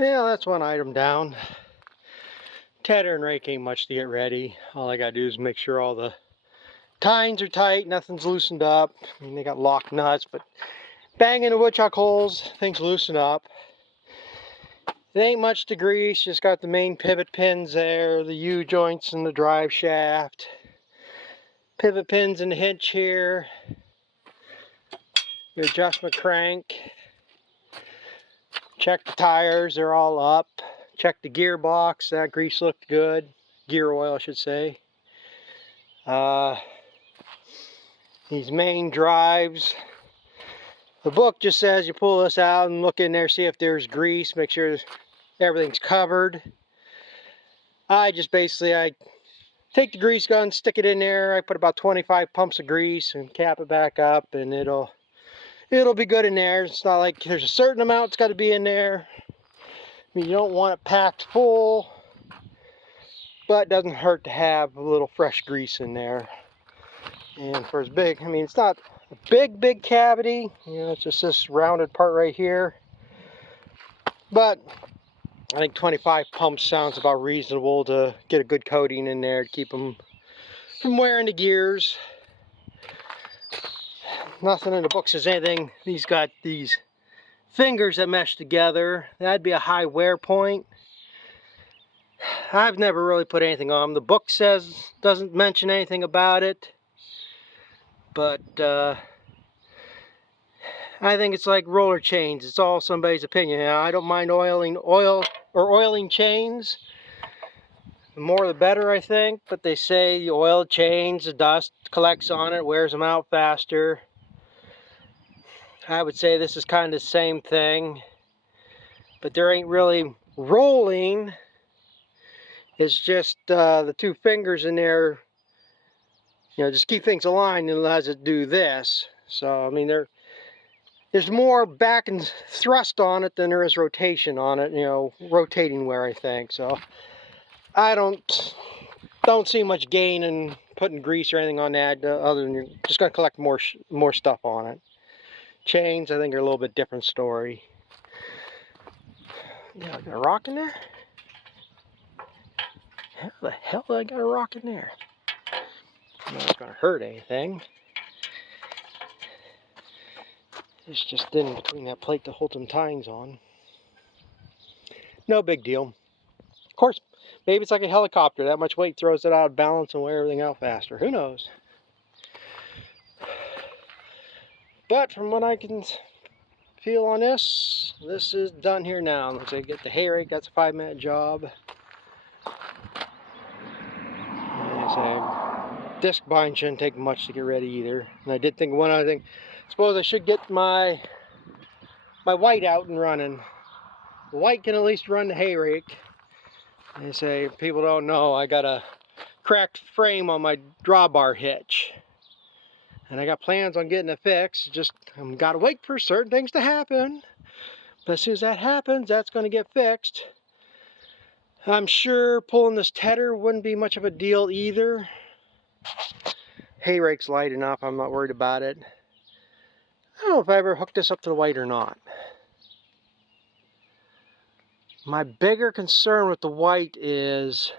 Yeah, that's one item down. Tedar and rake ain't much to get ready. All I gotta do is make sure all the tines are tight, nothing's loosened up. I mean, they got lock nuts, but banging the woodchuck holes, things loosen up. It ain't much to grease, just got the main pivot pins there, the U-joints and the drive shaft. Pivot pins in the hitch here. Your adjustment crank. Check the tires, they're all up. Check the gearbox, that grease looked good. Gear oil, I should say. These main drives. The book just says you pull this out and look in there, see if there's grease, make sure everything's covered. I take the grease gun, stick it in there. I put about 25 pumps of grease and cap it back up, and it'll be good in there. It's not like there's a certain amount that's got to be in there. I mean, you don't want it packed full, but it doesn't hurt to have a little fresh grease in there. And for as big, I mean, it's not a big cavity. You know, it's just this rounded part right here. But I think 25 pumps sounds about reasonable to get a good coating in there to keep them from wearing the gears. Nothing in the book says anything. These got these fingers that mesh together. That'd be a high wear point. I've never really put anything on them. The book doesn't mention anything about it. But I think it's like roller chains. It's all somebody's opinion. Now, I don't mind oiling chains. The more the better, I think. But they say the oil chains, the dust collects on it, wears them out faster. I would say this is kind of the same thing. But there ain't really rolling. It's just the two fingers in there, you know, just keep things aligned and allows it to do this. So, I mean, there's more back and thrust on it than there is rotation on it, you know, rotating wear, I think. So, I don't see much gain in putting grease or anything on that, other than you're just going to collect more stuff on it. Chains, I think, are a little bit different story. Yeah, I got a rock in there? How the hell did I got a rock in there? I'm not going to hurt anything. It's just in between that plate to hold some tines on. No big deal. Of course, maybe it's like a helicopter. That much weight throws it out of balance and wear everything out faster. Who knows? But from what I can feel on this is done here now. Looks like I get the hay rake. That's a 5-minute job. Disc bind shouldn't take much to get ready either. And I did think one other thing. Suppose I should get my white out and running. The white can at least run the hay rake. They say people don't know I got a cracked frame on my drawbar hitch. And I got plans on getting it fixed. Just I've got to wait for certain things to happen. But as soon as that happens, that's going to get fixed. I'm sure pulling this Tedar wouldn't be much of a deal either. Hay rake's light enough, I'm not worried about it. I don't know if I ever hooked this up to the white or not. My bigger concern with the white is,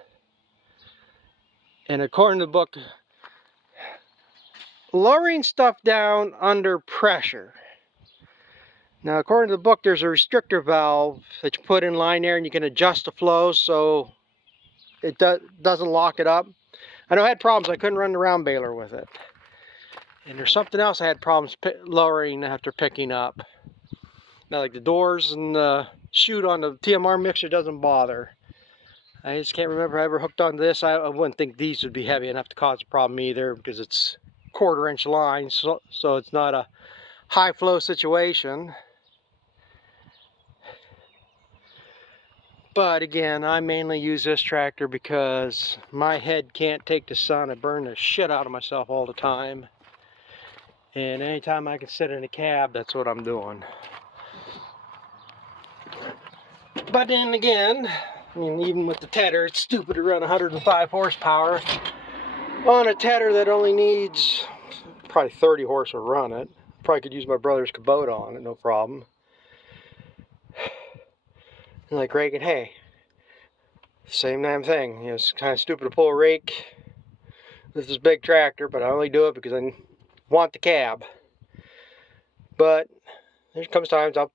and according to the book, lowering stuff down under pressure. Now, according to the book, there's a restrictor valve that you put in line there and you can adjust the flow so it doesn't lock it up. I know I had problems. I couldn't run the round baler with it. And there's something else I had problems lowering after picking up. Now, like the doors and the chute on the TMR mixer doesn't bother. I just can't remember if I ever hooked onto this. I wouldn't think these would be heavy enough to cause a problem either because it's 1/4 inch line, so it's not a high flow situation. But again, I mainly use this tractor because my head can't take the sun. I burn the shit out of myself all the time. And anytime I can sit in a cab, that's what I'm doing. But then again, I mean, even with the Tedar, it's stupid to run 105 horsepower on a Tedar that only needs probably 30 horse to run it. Probably could use my brother's Kubota on it, no problem. like raking hay. Same damn thing. You know, it's kind of stupid to pull a rake with this big tractor, but I only do it because I want the cab. But there comes times I'll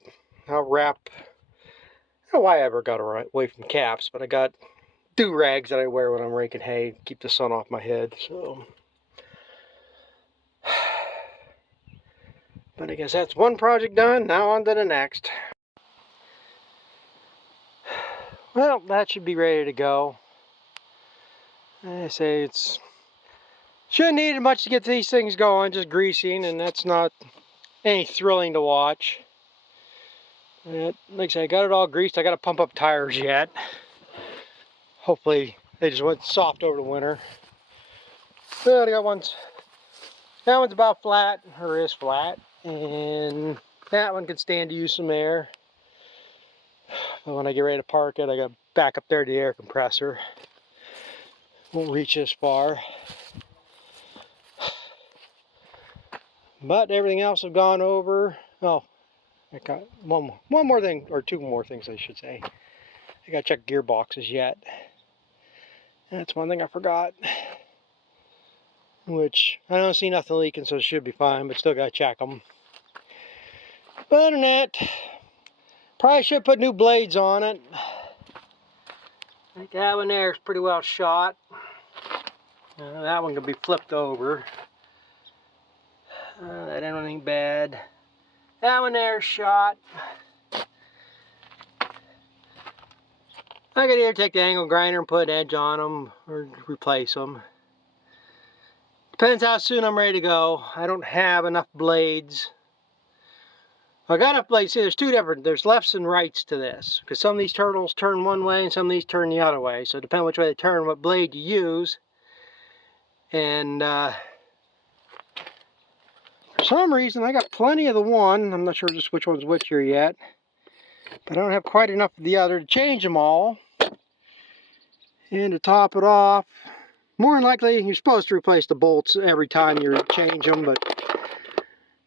wrap. I don't know why I ever got away from caps, but I got do-rags that I wear when I'm raking hay to keep the sun off my head. So, but I guess that's one project done. Now on to the next. Well, that should be ready to go. I say it's shouldn't need much to get these things going, just greasing, and that's not any thrilling to watch. Like I said, I got it all greased. I got to pump up tires yet. Hopefully they just went soft over the winter. But I got ones. That one's about flat, or is flat, and that one could stand to use some air. But when I get ready to park it, I got to back up there to the air compressor. Won't reach this far. But everything else I've gone over. Oh, I got one more thing, or two more things I should say. I got to check gearboxes yet. That's one thing I forgot. Which I don't see nothing leaking, so it should be fine, but still got to check them. But other than that, probably should put new blades on it. I think that one there is pretty well shot. That one could be flipped over. That ain't anything bad. That one there is shot. I could either take the angle grinder and put an edge on them or replace them. Depends how soon I'm ready to go. I don't have enough blades. I got enough blades. See, there's lefts and rights to this. Because some of these turtles turn one way and some of these turn the other way. So depending which way they turn, what blade you use. And for some reason, I got plenty of the one. I'm not sure just which one's which here yet. But I don't have quite enough of the other to change them all. And to top it off, more than likely, you're supposed to replace the bolts every time you change them, but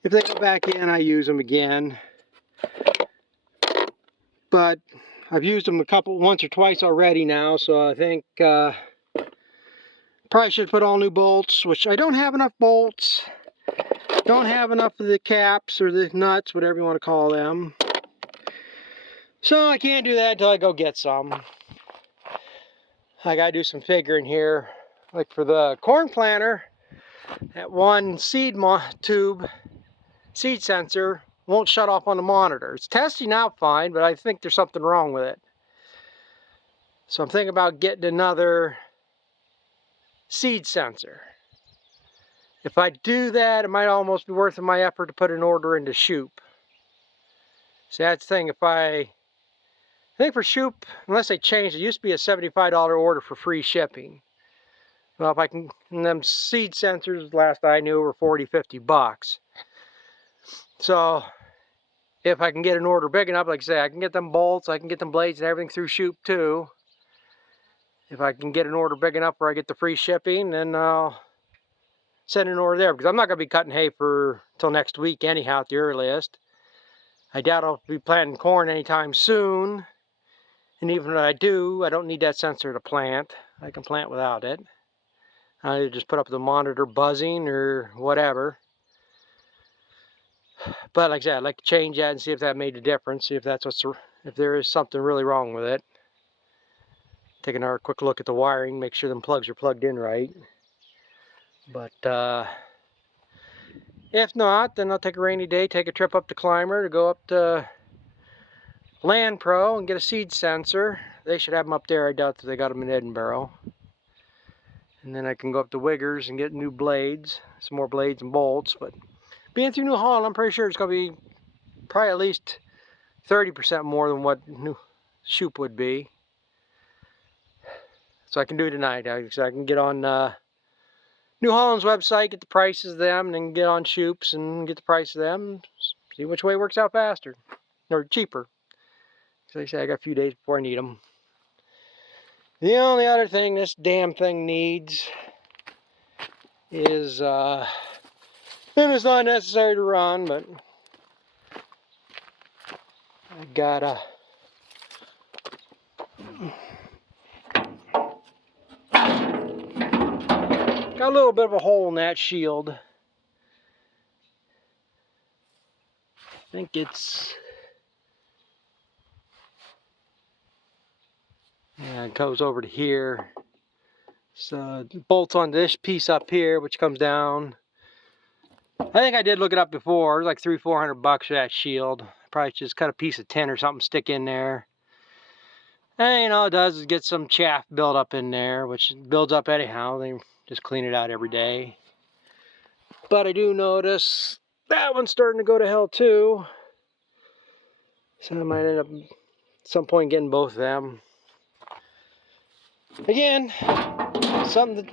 if they go back in, I use them again. But I've used them once or twice already now, so I think probably should put all new bolts, which I don't have enough bolts. Don't have enough of the caps or the nuts, whatever you want to call them. So I can't do that until I go get some. I gotta do some figuring here. Like for the corn planter, that one seed sensor won't shut off on the monitor. It's testing out fine, but I think there's something wrong with it. So I'm thinking about getting another seed sensor. If I do that, it might almost be worth my effort to put an order into Shoop. See, that's the thing. I think for Shoop, unless they changed, it used to be a $75 order for free shipping. Well, if I can, and them seed sensors, last I knew, were 40, 50 bucks. So, if I can get an order big enough, like I say, I can get them bolts, I can get them blades and everything through Shoop too. If I can get an order big enough where I get the free shipping, then I'll send an order there. Because I'm not going to be cutting hay till next week anyhow, at the earliest. I doubt I'll be planting corn anytime soon. And even if I do, I don't need that sensor to plant. I can plant without it. I just put up the monitor buzzing or whatever. But like I said, I'd like to change that and see if that made a difference. See if if there is something really wrong with it. Take another quick look at the wiring, make sure them plugs are plugged in right. But if not, then I'll take a rainy day, take a trip up to Climber to go up to Land Pro and get a seed sensor. They should have them up there. I doubt that they got them in Edinburgh. And then I can go up to Wiggers and get new blades, some more blades and bolts. But being through New Holland, I'm pretty sure it's going to be probably at least 30% more than what new Shoop would be. So I can do it tonight. So I can get on New Holland's website, get the prices of them, and then get on Shoop's and get the price of them. See which way works out faster or cheaper. So like I say, I got a few days before I need them. The only other thing this damn thing needs is, and it's not necessary to run, but I gotta Got a little bit of a hole in that shield. I think it's, yeah, it goes over to here. So it bolts on this piece up here, which comes down. I think I did look it up before. It was like $300-400 for that shield. Probably just cut a piece of tin or something, stick in there. And you know, it does is get some chaff build up in there, which builds up anyhow. They just clean it out every day. But I do notice that one's starting to go to hell too. So I might end up at some point getting both of them. Again, something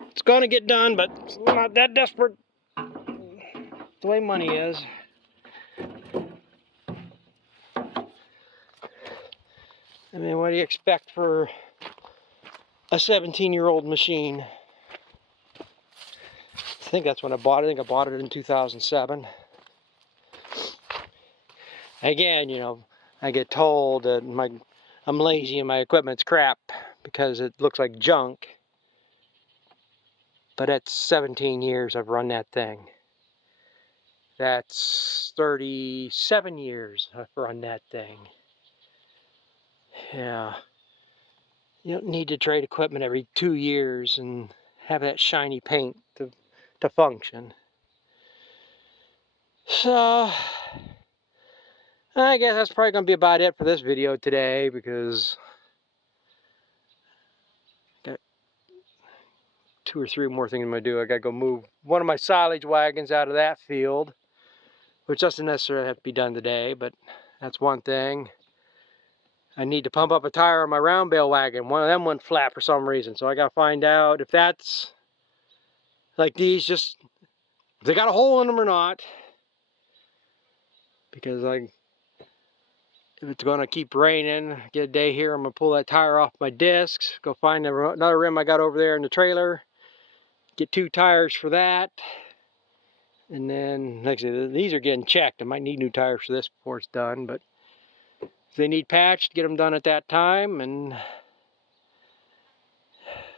that's going to get done, but it's not that desperate. The way money is. I mean, what do you expect for a 17-year-old machine? I think that's when I bought it. I think I bought it in 2007. Again, you know, I get told that I'm lazy and my equipment's crap because it looks like junk. But that's 17 years I've run that thing. That's 37 years I've run that thing. Yeah. You don't need to trade equipment every 2 years and have that shiny paint to function. So, I guess that's probably going to be about it for this video today, because I got 2 or 3 more things I'm going to do. I got to go move one of my silage wagons out of that field, which doesn't necessarily have to be done today, but that's one thing. I need to pump up a tire on my round bale wagon. One of them went flat for some reason, so I got to find out if that's like these, just if they got a hole in them or not. Because if it's going to keep raining, get a day here, I'm going to pull that tire off my discs, go find another rim I got over there in the trailer, get 2 tires for that, and then, like I said, these are getting checked. I might need new tires for this before it's done, but if they need patched, get them done at that time. And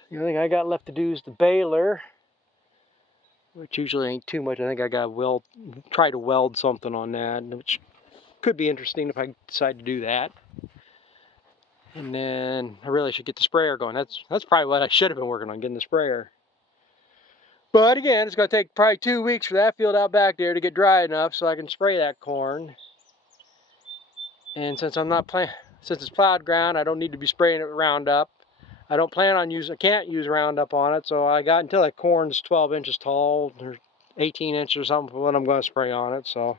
the only thing I got left to do is the baler, which usually ain't too much. I think I got to try to weld something on that, which could be interesting if I decide to do that. And then I really should get the sprayer going. That's probably what I should have been working on, getting the sprayer. But again, it's going to take probably 2 weeks for that field out back there to get dry enough so I can spray that corn. And since since it's plowed ground, I don't need to be spraying it with Roundup. I don't plan on I can't use Roundup on it, so I got until that corn's 12 inches tall, or 18 inches or something for what I'm going to spray on it. So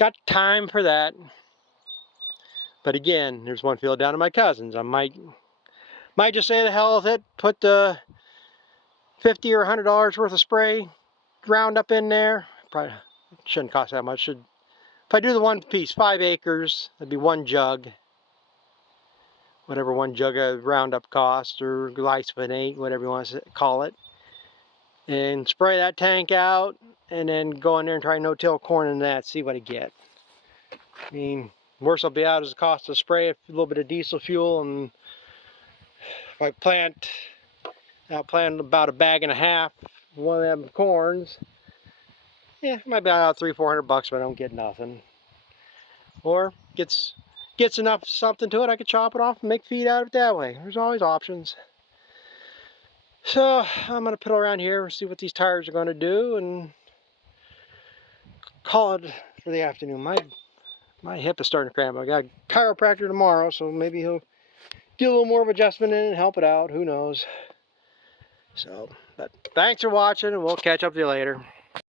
got time for that. But again, there's one field down to my cousin's. I might just say the hell with it, put the $50 or $100 worth of spray Roundup in there. Probably shouldn't cost that much. If I do the one piece, 5 acres, that'd be 1 jug. Whatever 1 jug of Roundup costs, or glyphosate, whatever you want to call it. And spray that tank out, and then go in there and try no-till corn in that, see what I get. I mean, worst will be out is the cost to spray a little bit of diesel fuel, and if I plant about 1.5 bags one of them corns, yeah, it might be about $300-400 if I don't get nothing. Or gets enough something to it, I could chop it off and make feed out of it that way. There's always options. So I'm going to piddle around here, see what these tires are going to do, and call it for the afternoon. My hip is starting to cramp. I got a chiropractor tomorrow, so maybe he'll get a little more of adjustment in and help it out. Who knows? So, but thanks for watching, and we'll catch up with you later.